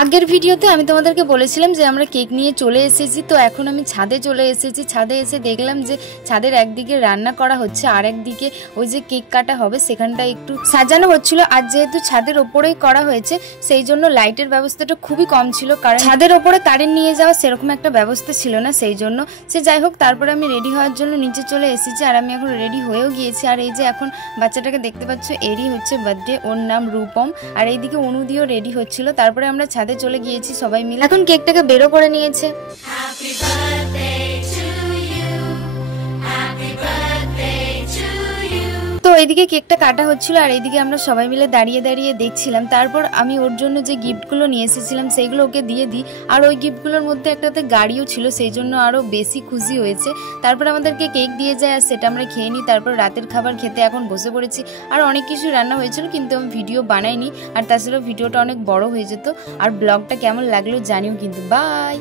আগের ভিডিওতে আমি তোমাদেরকে বলেছিলাম যে আমরা কেক নিয়ে চলে এসেছি। তো এখন আমি ছাদে চলে এসেছি। ছাদে এসে দেখলাম যে ছাদের একদিকে রান্না করা হচ্ছে আর একদিকে ওই যে কেক কাটা হবে সেখানটা একটু সাজানো হচ্ছিল। আর যেহেতু ছাদের ওপরেই করা হয়েছে সেই জন্য লাইটের ব্যবস্থাটা খুবই কম ছিল, কারণ ছাদের ওপরে কারেন্ট নিয়ে যাওয়া সেরকম একটা ব্যবস্থা ছিল না। সেই জন্য সে যাই হোক, তারপরে আমি রেডি হওয়ার জন্য নিচে চলে এসেছি আর আমি এখন রেডি হয়েও গিয়েছি। আর এই যে এখন বাচ্চাটাকে দেখতে পাচ্ছ, এরই হচ্ছে বার্থডে, ওর নাম রূপম। আর এইদিকে অনুদিও রেডি হচ্ছিল। তারপরে আমরা ছাদে চলে গিয়েছি সবাই মিলে। এখন কেকটাকে বেরো করে নিয়েছে। তো এইদিকে কেকটা কাটা হচ্ছিল আর এইদিকে আমরা সবাই মিলে দাঁড়িয়ে দাঁড়িয়ে দেখছিলাম। তারপর আমি ওর জন্য যে গিফটগুলো নিয়ে এসেছিলাম সেইগুলো ওকে দিয়ে দিই। আর ওই গিফটগুলোর মধ্যে একটাতে গাড়িও ছিল, সেই জন্য আরও বেশি খুশি হয়েছে। তারপর আমাদেরকে কেক দিয়ে যায় আর সেটা আমরা খেয়ে নিই। তারপর রাতের খাবার খেতে এখন বসে পড়েছি। আর অনেক কিছু রান্না হয়েছিল কিন্তু আমি ভিডিও বানাইনি, আর তাছাড়াও ভিডিওটা অনেক বড় হয়ে যেত। আর ব্লগটা কেমন লাগলো জানিও কিন্তু। বাই।